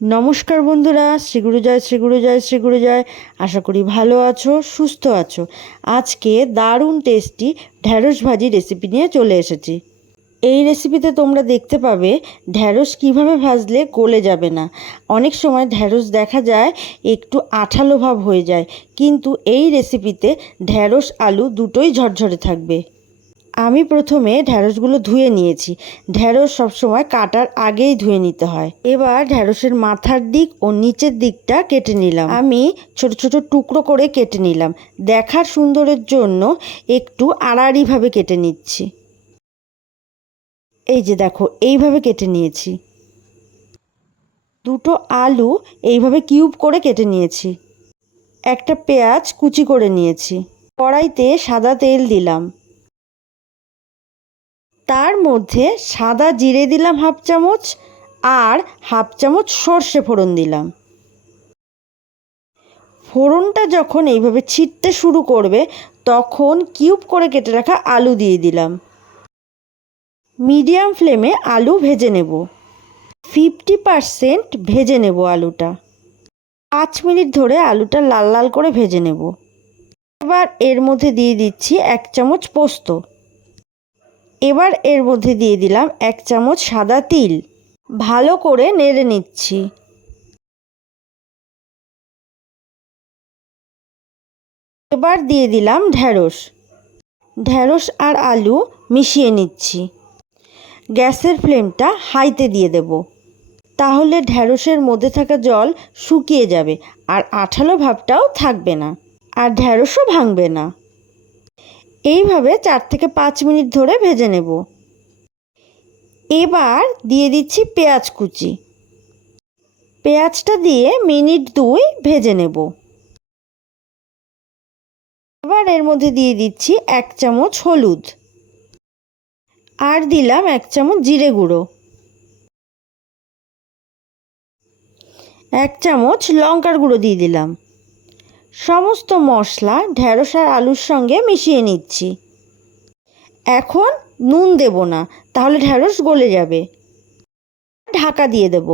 নমস্কার বন্ধুরা শ্রীগুরু জয় শ্রীগুরু জয় শ্রীগুরু জয়। আশা করি ভালো আছো, সুস্থ আছো। আজকে দারুণ টেস্টি ঢ্যাঁড়স ভাজি রেসিপি নিয়ে চলে এসেছি। এই রেসিপিতে তোমরা দেখতে পাবে ঢ্যাঁড়স কীভাবে ভাজলে গলে যাবে না। অনেক সময় ঢ্যাঁড়স দেখা যায় একটু আঠালো ভাব হয়ে যায়, কিন্তু এই রেসিপিতে ঢ্যাঁড়স, আলু দুটোই ঝরঝরে থাকবে। আমি প্রথমে ঢ্যাঁড়সগুলো ধুয়ে নিয়েছি। ঢ্যাঁড়স সবসময় কাটার আগেই ধুয়ে নিতে হয়। এবার ঢ্যাঁড়সের মাথার দিক ও নিচের দিকটা কেটে নিলাম। আমি ছোট ছোট টুকরো করে কেটে নিলাম। দেখার সুন্দরের জন্য একটু আড়াআড়িভাবে কেটে নিচ্ছি। এই যে দেখো, এইভাবে কেটে নিয়েছি। দুটো আলু এইভাবে কিউব করে কেটে নিয়েছি। একটা পেঁয়াজ কুচি করে নিয়েছি। কড়াইতে সাদা তেল দিলাম। তার মধ্যে সাদা জিরে দিলাম হাফ চামচ আর হাফ চামচ সর্ষে ফোড়ন দিলাম। ফোড়নটা যখন এইভাবে ছিটতে শুরু করবে, তখন কিউব করে কেটে রাখা আলু দিয়ে দিলাম। মিডিয়াম ফ্লেমে আলু ভেজে নেব। ফিফটি পারসেন্ট ভেজে নেব আলুটা। পাঁচ মিনিট ধরে আলুটা লাল লাল করে ভেজে নেব। এবার এর মধ্যে দিয়ে দিচ্ছি এক চামচ পোস্ত। এবার এর মধ্যে দিয়ে দিলাম এক চামচ সাদা তিল। ভালো করে নেড়ে নিচ্ছি। এবার দিয়ে দিলাম ঢ্যাঁড়স ঢ্যাঁড়স আর আলু মিশিয়ে নিচ্ছি। গ্যাসের ফ্লেমটা হাইতে দিয়ে দেব। তাহলে ঢ্যাঁড়সের মধ্যে থাকা জল শুকিয়ে যাবে আর আঠালো ভাবটাও থাকবে না। আর ঢ্যাঁড়সও ভাঙবে না। এইভাবে চার থেকে পাঁচ মিনিট ধরে ভেজে নেব। এবার দিয়ে দিচ্ছি পেঁয়াজ কুচি। পেঁয়াজটা দিয়ে মিনিট দুই ভেজে নেব। এবার এর মধ্যে দিয়ে দিচ্ছি এক চামচ হলুদ। আর দিলাম এক চামচ জিরে গুঁড়ো। এক চামচ লঙ্কার গুঁড়ো দিয়ে দিলাম। সমস্ত মশলা ঢ্যাঁড়স আর আলুর সঙ্গে মিশিয়ে নিচ্ছি। এখন নুন দেব না, তাহলে ঢ্যাঁড়স গলে যাবে। ঢাকা দিয়ে দেব।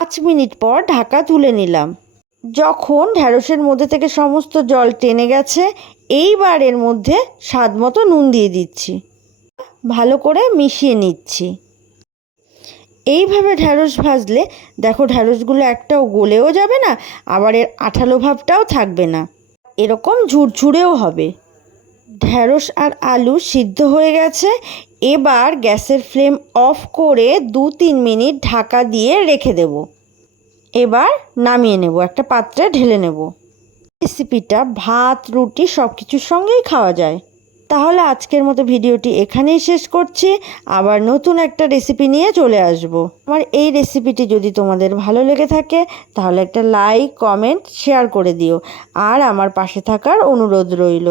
পাঁচ মিনিট পর ঢাকা তুলে নিলাম। যখন ঢ্যাঁড়সের মধ্যে থেকে সমস্ত জল টেনে গেছে, এইবার এর মধ্যে স্বাদ মতো নুন দিয়ে দিচ্ছি। ভালো করে মিশিয়ে নিচ্ছি। এইভাবে ঢ্যাঁড়স ভাজলে দেখো ঢ্যাঁড়সগুলো একটাও গলেও যাবে না, আবার এর আঠালো ভাবটাও থাকবে না। এরকম ঝুরঝুরেও হবে। ঢ্যাঁড়স আর আলু সিদ্ধ হয়ে গেছে, এবার গ্যাসের ফ্লেম অফ করে দু তিন মিনিট ঢাকা দিয়ে রেখে দেব। এবার নামিয়ে নেব, একটা পাত্রে ঢেলে নেব। রেসিপিটা ভাত, রুটি সব কিছুর সঙ্গেই খাওয়া যায়। তাহলে আজকের মতো ভিডিওটি এখানেই শেষ করছি। আবার নতুন একটা রেসিপি নিয়ে চলে আসব। আমার এই রেসিপিটি যদি তোমাদের ভালো লেগে থাকে, তাহলে একটা লাইক কমেন্ট শেয়ার করে দিও। আর আমার পাশে থাকার অনুরোধ রইল।